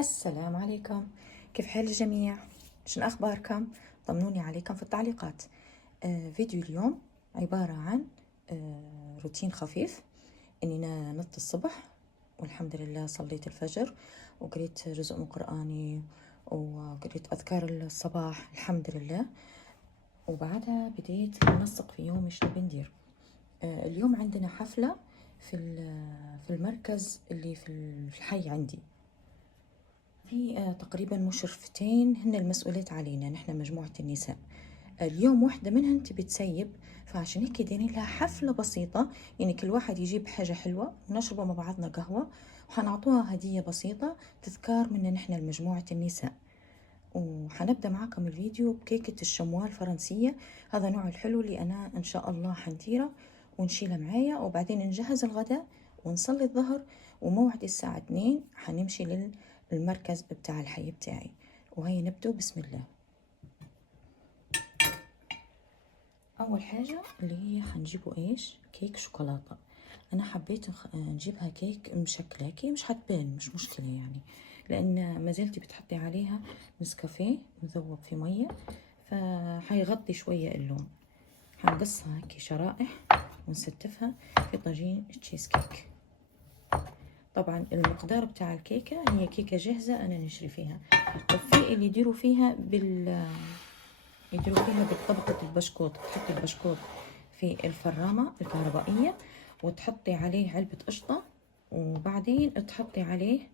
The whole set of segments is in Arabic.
السلام عليكم، كيف حال الجميع؟ شنو أخباركم؟ طمنوني عليكم في التعليقات. فيديو اليوم عبارة عن روتين خفيف. إني نضت الصبح والحمد لله صليت الفجر وقريت جزء من قرآني وقريت أذكار الصباح الحمد لله، وبعدها بديت ننسق في يومي شنو بندير. اليوم عندنا حفلة في المركز اللي في الحي عندي، في تقريبا مشرفتين هن المسؤولات علينا، نحن مجموعة النساء. اليوم واحدة منهن تبي تسيب، فعشان هيك دايرين لها حفلة بسيطة، يعني كل واحد يجيب حاجة حلوة ونشربه مع بعضنا قهوة، وحنعطوها هدية بسيطة تذكار من نحن المجموعة النساء. وحنبدأ معكم الفيديو بكيكة الشموال الفرنسية، هذا نوع الحلو اللي أنا إن شاء الله حنديره ونشيله معايا، وبعدين نجهز الغداء ونصلي الظهر، وموعد الساعة 2 حنمشي للمركز بتاع الحي بتاعي. وهي نبدأ بسم الله. أول حاجة اللي هي حنجيبه إيش؟ كيك شوكولاتة. أنا حبيت نجيبها كيك مشكلة، كي مش حتبان، مش مشكلة يعني، لأن ما زلتي بتحطي عليها نسكافيه مذوب في مية، فحيغطي شوية اللون. حنقصها هيك شرائح ونستفها في طاجين تشيز كيك. طبعا المقدار بتاع الكيكة هي كيكة جاهزة أنا نشري فيها، وفي اللي يديروا فيها بطبقة البشكوت. تحطي البشكوت في الفرامة الكهربائية وتحطي عليه علبة قشطة، وبعدين تحطي عليه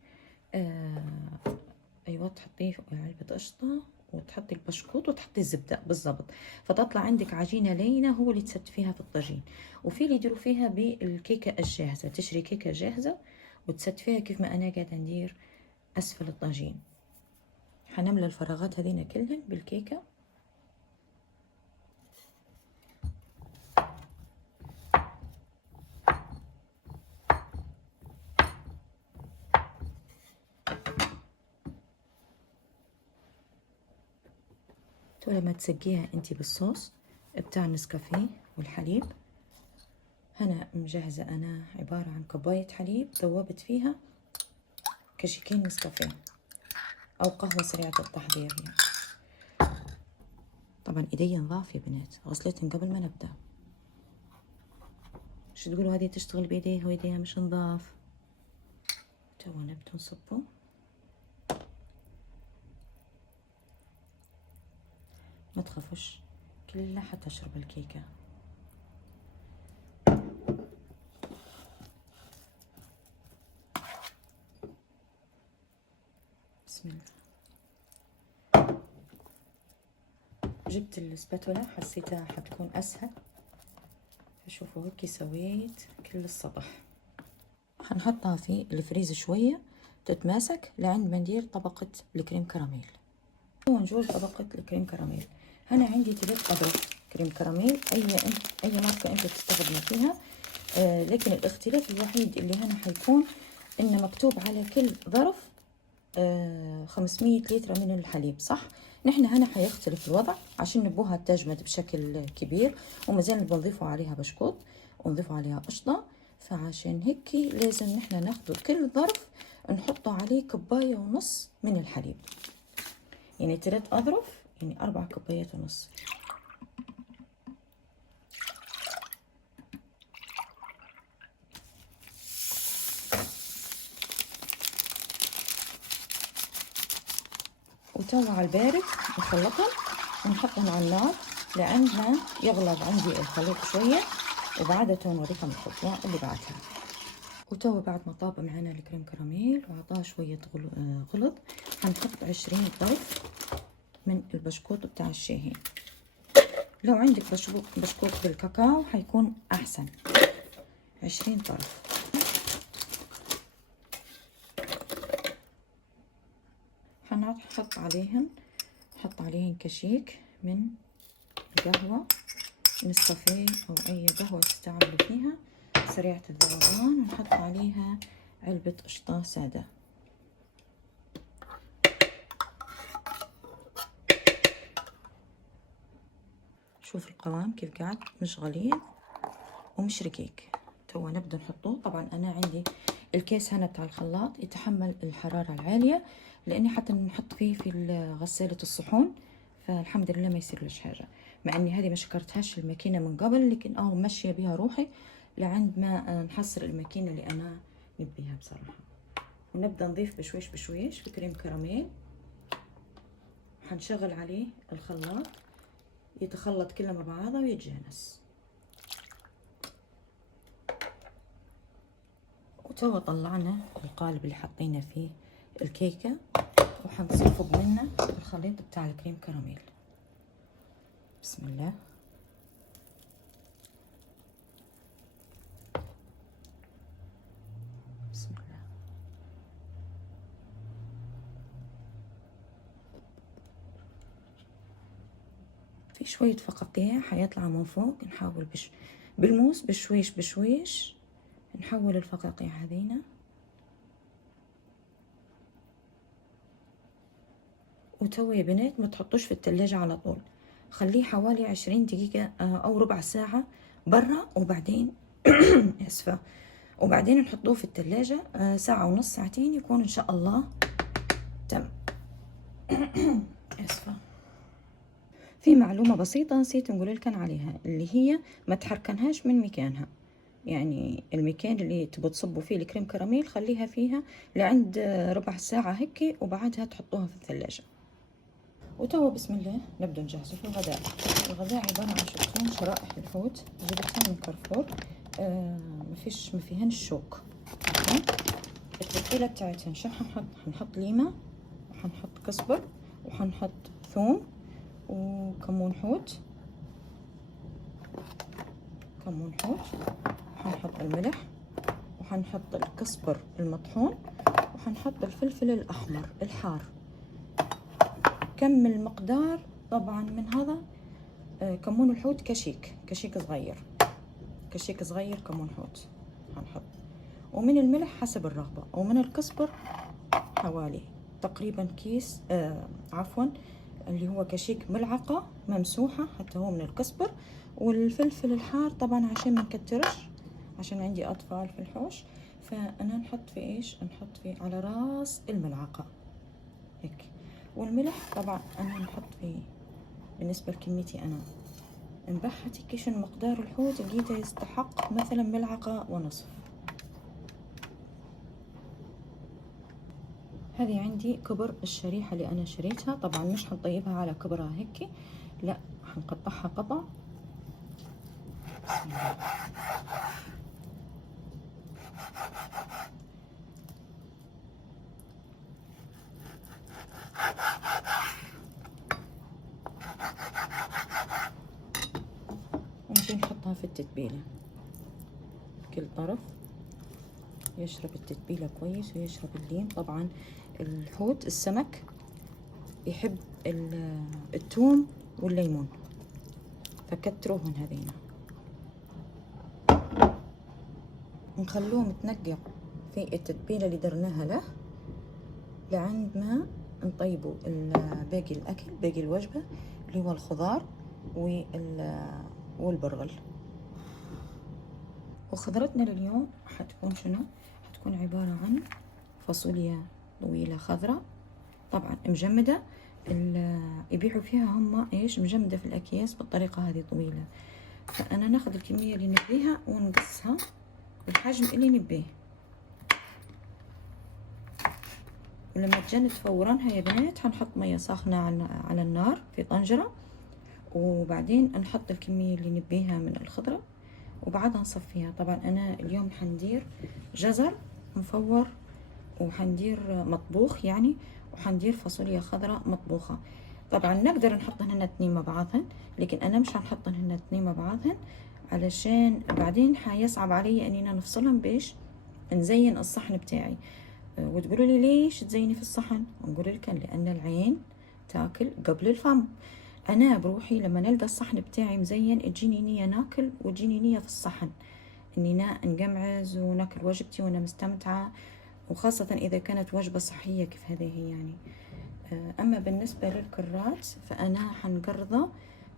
ايوه تحطيه علبة قشطة وتحطي البشكوت وتحطي الزبدة بالضبط، فتطلع عندك عجينة لينة هو اللي تستفيها في الطاجين. وفي اللي يديروا فيها بالكيكة الجاهزة، تشري كيكة جاهزة وتستفيها كيف ما انا قاعدة ندير اسفل الطاجين. حنملى الفراغات هذين كلهن بالكيكة. ولما تسقيها انتي بالصوص بتاع النسكافيه والحليب، هنا مجهزة انا عبارة عن كوباية حليب ذوبت فيها كشكين نسكافيه او قهوة سريعة التحضير يعني. طبعا ايدي نظاف يا بنات، غسلتهم قبل ما نبدأ. شو تقولوا هذه تشتغل بايديها وايديها مش نظاف؟ تو نبدأ نصبه. ما تخافوش كلها حتشرب الكيكة. بسم الله. جبت السباتولا، حسيتها حتكون اسهل، فشوفوا هيك سويت كل السطح. حنحطها في الفريز شوية تتماسك لعند ما ندير طبقة الكريم كراميل. ونجول طبقة الكريم كراميل. هنا عندي 3 أظرف كريم كراميل، أي ماركة أنت تستخدمي فيها. لكن الاختلاف الوحيد اللي هنا حيكون إن مكتوب على كل ظرف 500 لتر من الحليب، صح؟ نحن هنا حيختلف الوضع عشان نبوها تجمد بشكل كبير، ومازال بنضيفوا عليها بشكوت ونضيفوا عليها قشطة، فعشان هيك لازم نحن ناخدو كل ظرف نحطه عليه 1.5 كوباية من الحليب، يعني 3 أظرف يعني 4 كوبايات ونص. وتوا على البارد نخلطهم ونحطهم على النار لعند ما يغلب عندي الخليط شوية، وبعدها نوريكم الخطوة اللي بعدها. وتوا بعد ما طاب معنا الكريم كراميل وعطاه شوية غلط، هنحط 20 ظرف من البشكوت بتاع الشاهي. لو عندك بشكوت بالكاكاو حيكون أحسن. 20 ظرف. نحط عليهن كشيك من قهوة نسكافيه أو أي قهوة تستعملوا فيها سريعة الذوبان، ونحط عليها علبة قشطة سادة. شوف القوام كيف قاعد، مش غليظ ومش رقيق. تو نبدأ نحطوه. طبعا أنا عندي الكيس هنا بتاع الخلاط يتحمل الحرارة العالية، لاني حتى نحط فيه في غسالة الصحون، فالحمد لله ما يصيرلش حاجة. مع اني هذه ما شكرتهاش الماكينة من قبل، لكن ماشية بها روحي لعند ما نحصل الماكينة اللي انا نبيها بصراحة. ونبدأ نضيف بشويش بشويش في كريم كراميل. حنشغل عليه الخلاط يتخلط كله مع بعضه ويتجانس. وتوا طلعنا القالب اللي حطينا فيه الكيكة، وحنصفق منه الخليط بتاع الكريم كراميل. بسم الله. بسم الله. في شوية فقاقيع حيطلع من فوق، نحاول بالموس بشويش بشويش نحول الفقاقيع هذينا. وتوا يا بنات ما تحطوش في التلاجة على طول، خليه حوالي 20 دقيقة أو ربع ساعة برا، وبعدين اسفة، وبعدين نحطوه في التلاجة ساعة ونص ساعتين، يكون إن شاء الله تم. اسفة. في معلومة بسيطة نسيت نقول لكم عليها، اللي هي ما تحركنهاش من مكانها. يعني المكان اللي تبغوا تصبوا فيه الكريم كراميل خليها فيها لعند ربع ساعة هيك، وبعدها تحطوها في الثلاجة. وتوا بسم الله نبدأ نجهزه في الغداء. الغداء عبارة عن شقين شرائح الحوت جبتها من كارفور، ما فيهنش شوك. التتبيلة بتاعتها شنو حنحط؟ حنحط ليمة، وحنحط كزبر، وحنحط ثوم وكمون حوت، وحنحط الملح، وحنحط الكزبر المطحون، وحنحط الفلفل الأحمر الحار. كم المقدار؟ طبعا من هذا كمون الحوت كشيك صغير كمون حوت حنحط، ومن الملح حسب الرغبة، ومن الكزبر حوالي تقريبا كيس عفوا اللي هو كشيك ملعقة ممسوحة حتى هو من الكزبر. والفلفل الحار طبعا عشان ما نكترش، عشان عندي أطفال في الحوش، فأنا نحط في إيش؟ نحط في على راس الملعقة هيك. والملح طبعا أنا نحط فيه بالنسبة لكميتي أنا نبحتي كيشن مقدار الحوت لقيته يستحق مثلا ملعقة ونصف. هذه عندي كبر الشريحة اللي أنا شريتها، طبعا مش حنطيبها على كبرها هيك، لا حنقطعها قطع. بسم الله. ونجي نحطها في التتبيلة، كل طرف يشرب التتبيلة كويس ويشرب الليم. طبعا الحوت السمك يحب الثوم والليمون، فكتروهن هذين. نخلوه متنقع في التتبيلة اللي درناها له لعند ما نطيبوا باقي الأكل، باقي الوجبة اللي هو الخضار والبرغل. وخضرتنا لليوم حتكون شنو؟ حتكون عبارة عن فاصوليا طويلة خضراء، طبعا مجمدة، يبيعوا فيها هم ايش مجمدة في الأكياس بالطريقة هذه طويلة. فأنا ناخذ الكمية اللي نبيها ونقصها الحجم اللي نبيه. ولما تجن تفورنها يا بنات حنحط مية ساخنة على النار في طنجرة، وبعدين نحط الكمية اللي نبيها من الخضرة، وبعدها نصفيها. طبعا أنا اليوم حندير جزر مفور، وحندير مطبوخ يعني، وحندير فاصوليا خضراء مطبوخة. طبعا نقدر نحطهن هن اتنين مع بعضهن، لكن أنا مش هنحطهن هن اتنين مع بعضهن، علشان بعدين حيصعب علي اننا نفصلهم بيش نزين الصحن بتاعي. وتقولوا لي ليش تزيني في الصحن؟ نقول لك لان العين تاكل قبل الفم. انا بروحي لما نلقى الصحن بتاعي مزين تجيني نية ناكل، وتجيني نية في الصحن اني نقمعز وناكل وجبتي وانا مستمتعة، وخاصة اذا كانت وجبة صحية كيف هذه يعني. اما بالنسبة للكرات فانا حنقرضه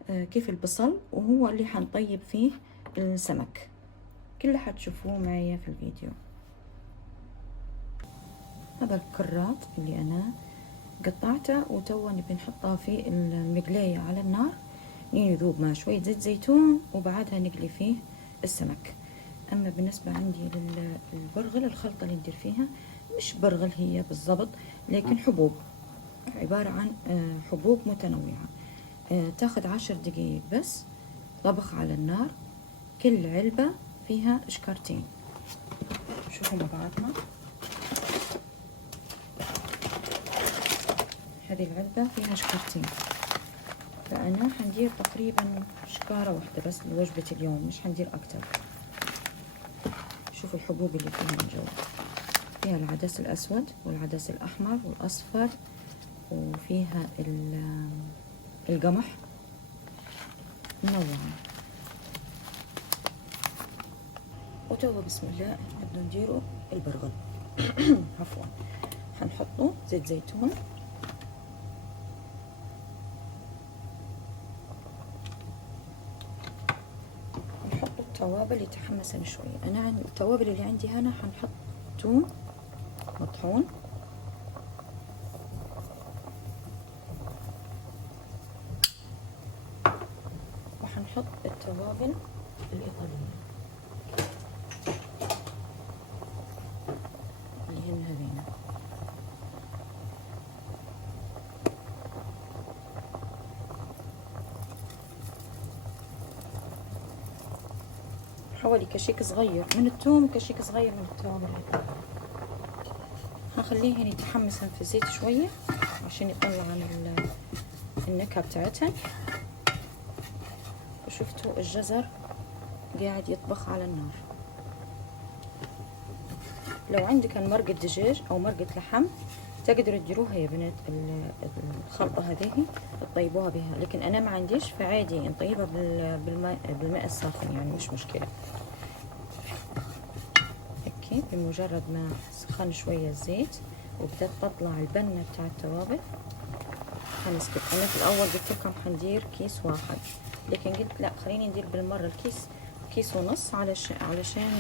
كيف البصل، وهو اللي حنطيب فيه السمك، كله حتشوفوه معايا في الفيديو. هذا الكرات اللي انا قطعته وتوا نبي نحطه في المقلية على النار يذوب مع شوية زيت زيتون وبعدها نقلي فيه السمك. اما بالنسبة عندي للبرغل الخلطة اللي ندير فيها مش برغل هي بالضبط، لكن حبوب، عبارة عن حبوب متنوعة. تاخد 10 دقايق بس طبخ على النار. كل علبة فيها شكارتين. شوفوا مع بعضنا، هذه العلبة فيها شكارتين، فأنا حندير تقريبا شكارة واحدة بس لوجبة اليوم، مش حندير أكتر. شوفوا الحبوب اللي فيها من جوا، فيها العدس الأسود والعدس الأحمر والأصفر، وفيها القمح منوعة. وتوا بسم الله نبدو نديرو البرغل. عفوا، حنحطو زيت زيتون، نحطو التوابل يتحمسن شوية. انا عندي التوابل اللي عندي هنا، حنحط توم مطحون، وحنحط التوابل الإيطالية اللي هن هذين. حوالي كشيك صغير من الثوم وكشيك صغير من التوابل. هخليهن يتحمسن في الزيت شوية عشان يطلع عن النكهة بتاعتهن. وشفتوا الجزر قاعد يطبخ على النار. لو عندك مرقة دجاج او مرقة لحم تقدروا تديروها يا بنات، الخلطة هذه تطيبوها بها، لكن انا ما عنديش، فعادي نطيبها بالماء الساخن، يعني مش مشكلة. هيك بمجرد ما سخن شوية الزيت وبدأت تطلع البنة بتاع التوابل هنسكت. انا في الاول قلت لكم حندير كيس واحد، لكن قلت لا، خليني ندير بالمرة كيس ونص علشان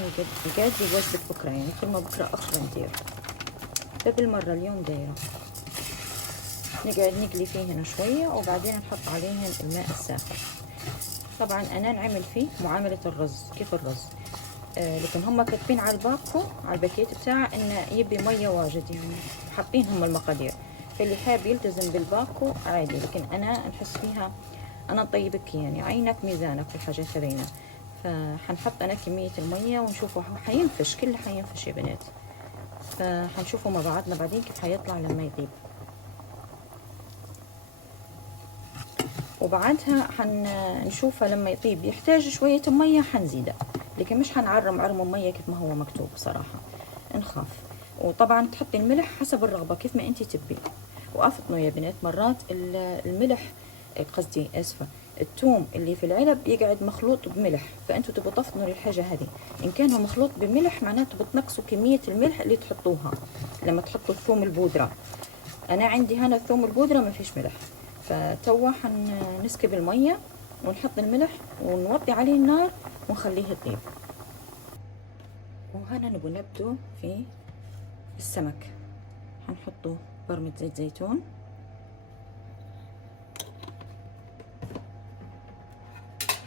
يقضي وجبة بكرة، يعني كل ما بكرة اخر ندير. فبالمرة اليوم دايرة نقعد نقلي فيهن شوية وبعدين نحط عليهن الماء الساخن. طبعا انا نعمل فيه معاملة الرز، كيف الرز، لكن هم كاتبين على الباكو، على الباكيت بتاعه، انه يبي مية واجد، يعني حاطين هم المقادير. فاللي حاب يلتزم بالباكو عادي، لكن انا نحس فيها انا طيبك، يعني عينك ميزانك في الحاجات هذينا. فحنحط انا كمية المية ونشوفه حينفش، كله حينفش يا بنات. فحنشوفه مع بعضنا بعدين كيف حيطلع لما يطيب. وبعدها حنشوفه لما يطيب يحتاج شوية مية حنزيده، لكن مش حنعرم عرم مية كيف ما هو مكتوب صراحة، نخاف. وطبعا تحطي الملح حسب الرغبة كيف ما انتي تبي. وافطنوا يا بنات، مرات الملح، قصدي اسفة، الثوم اللي في العلب يقعد مخلوط بملح، فانتوا تبوا تفطنوا للحاجة هذه. ان كان هو مخلوط بملح معناته بتنقصوا كمية الملح اللي تحطوها لما تحطوا الثوم البودرة. انا عندي هنا الثوم البودرة ما فيش ملح، فتوا حنسكب المية ونحط الملح ونوطي عليه النار ونخليه يطيب. وهنا نبدو في السمك، حنحطه برمة زيت زيتون،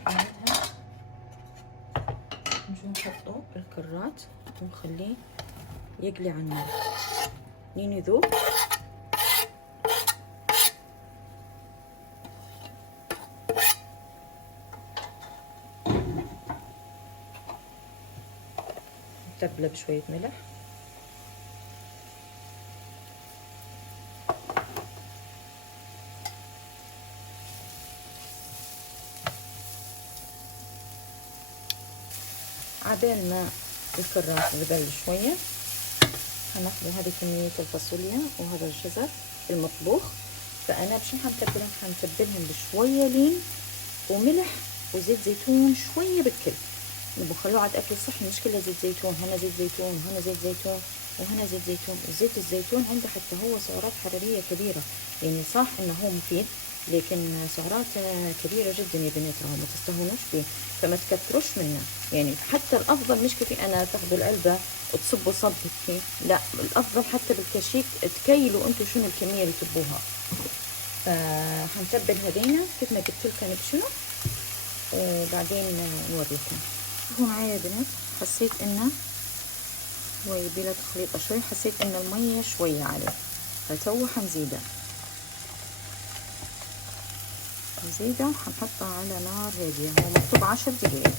بعدها نجي نحطه الكرات ونخليه يقلي على النار لين يذوب. تبله بشوية ملح، عبال ما الكرات يغلي شوية هناخد هذه كمية الفاصوليا وهذا الجزر المطبوخ. فأنا بشو حنتبلهم بشوية لين وملح وزيت زيتون شوية بالكل. نبغى نخلوه على أكل صحي، مش كله زيت زيتون، هنا زيت زيتون وهنا زيت زيتون وهنا زيت زيتون. زيت الزيتون عنده حتى هو سعرات حرارية كبيرة، يعني صح إنه هو مفيد لكن سعرات كبيرة جدا يا بنات، ما تستهونوش فيه، فما تكتروش منه. يعني حتى الأفضل مش كفي أنا تاخذوا العلبة وتصبوا صب هيك، لا الافضل حتى بالكشيك تكيلوا انتم شنو الكميه اللي تبوها. فحنتبل هذينا كيف ما قلت لكم بشنو، وبعدين نوريكم. شوفوا معايا يا بنات، حسيت انه هو يبيله تخليطه شوي، حسيت ان الميه شويه عليه، فتو حنزيده وحنحطها على نار هاديه. هو مكتوب 10 دقايق.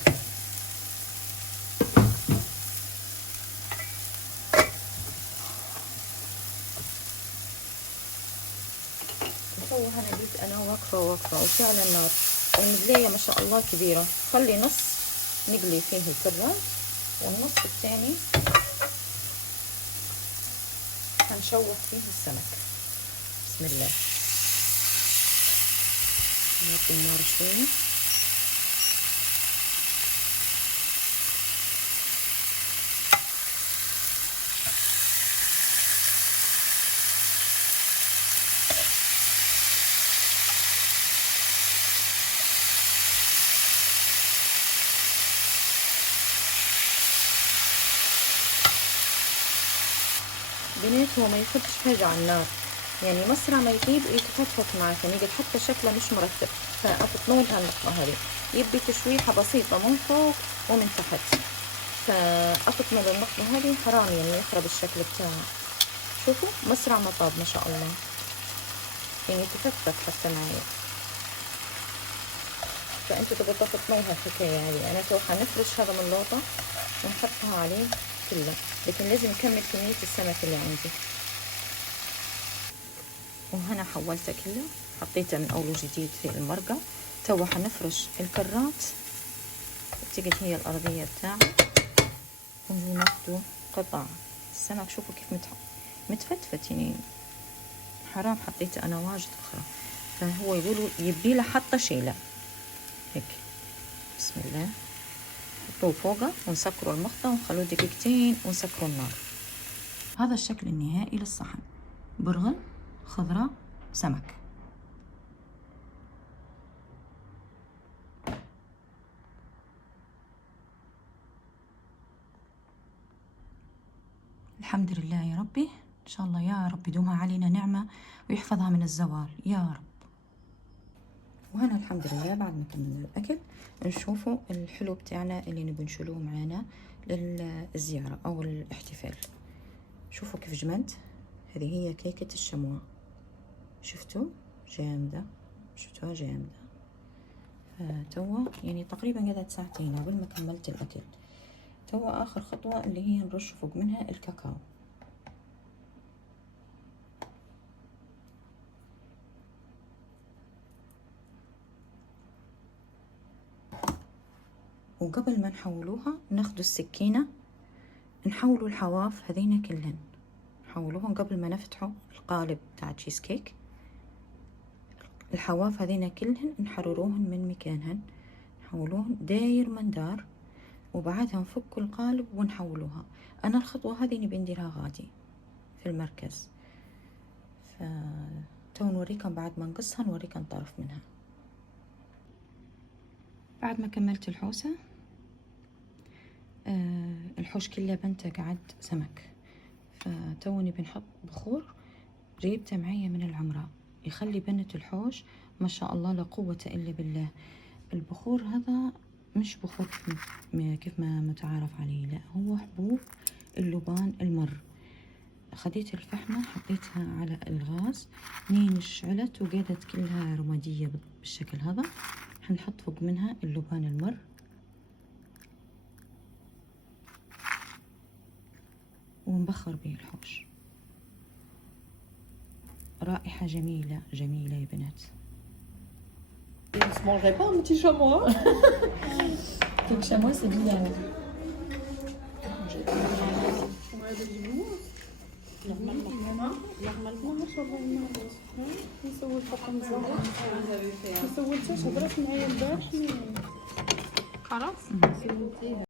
تو هنا جيت انا واقفه وفعلا النار المقليه ما شاء الله كبيره. خلي نص نقلي فيه الكرات والنص الثاني هنشوح فيه السمك. بسم الله. نوطي النار شويه. بنات هو ما يحطش حاجة على النار، يعني مسرع ما يطيب يتفتفت معك، يعني يقعد حتى شكله مش مرتب. فأفطنون هالنقطة هذه، يبي تشويحة بسيطة من فوق ومن تحت. فأفطنوا بالنقطة هذه، حرام يعني يخرب الشكل بتاعه. شوفوا مسرع ما طاب ما شاء الله، يعني تفتفت حتى معي. فأنتوا تبغوا تفطنوها الحكاية هذه. أنا تو حنفرش هذا من اللوطة ونحطها عليه كله، لكن لازم نكمل كمية السمك اللي عندي. وهنا حولته كله، حطيته من اول وجديد في المرقة. تو حنفرش الكرات، تقعد هي الارضية بتاعه، ونجي ناخدو قطع السمك. شوفوا كيف متفتفت، يعني حرام حطيته انا واجد اخرى. فهو يقولوا يبيله حطه شيله هيك. بسم الله. حطوه فوقه ونسكروا المخطة ونخلوه دقيقتين ونسكروا النار. هذا الشكل النهائي للصحن: برغل، خضرة، سمك. الحمد لله يا ربي، إن شاء الله يا رب يدومها علينا نعمة ويحفظها من الزوال يا رب. وهنا الحمد لله بعد ما كملنا الأكل نشوفوا الحلو بتاعنا اللي نبي نشيلوه معانا للزيارة أو الاحتفال. شوفوا كيف جمد. هذه هي كيكة الشموع، شفتوا جامدة، شفتوها جامدة. توا يعني تقريبا قعدت ساعتين قبل ما كملت الأكل. توا آخر خطوة اللي هي نرش فوق منها الكاكاو. وقبل ما نحولوها ناخدو السكينة نحولوا الحواف هذين كلهن، نحولوهم قبل ما نفتحوا القالب تاع تشيز كيك. الحواف هذين كلهن نحرروهن من مكانهن، نحولوهن داير من دار، وبعدها نفكوا القالب ونحولوها. انا الخطوة هذه نبي نديرها غادي في المركز، فتو نوريكم بعد ما نقصها، نوريكم طرف منها. بعد ما كملت الحوسة، الحوش كله بنته قعد سمك، فتوني بنحط بخور جيبته معي من العمرة يخلي بنة الحوش ما شاء الله لا قوة إلا بالله. البخور هذا مش بخور كيف ما متعارف عليه، لا هو حبوب اللبان المر. خديت الفحمة حطيتها على الغاز، نين اشعلت وقعدت كلها رمادية بالشكل هذا. حنحط فوق منها اللبان المر، ونبخر به الحوش. رائحة جميلة جميلة يا بنات. On se mangerait pas un petit chamois? Cake chamois c'est bien. نورمالمون مش باين نسول فقط نزور نسول حتى هضرت معايا البارح خلاص.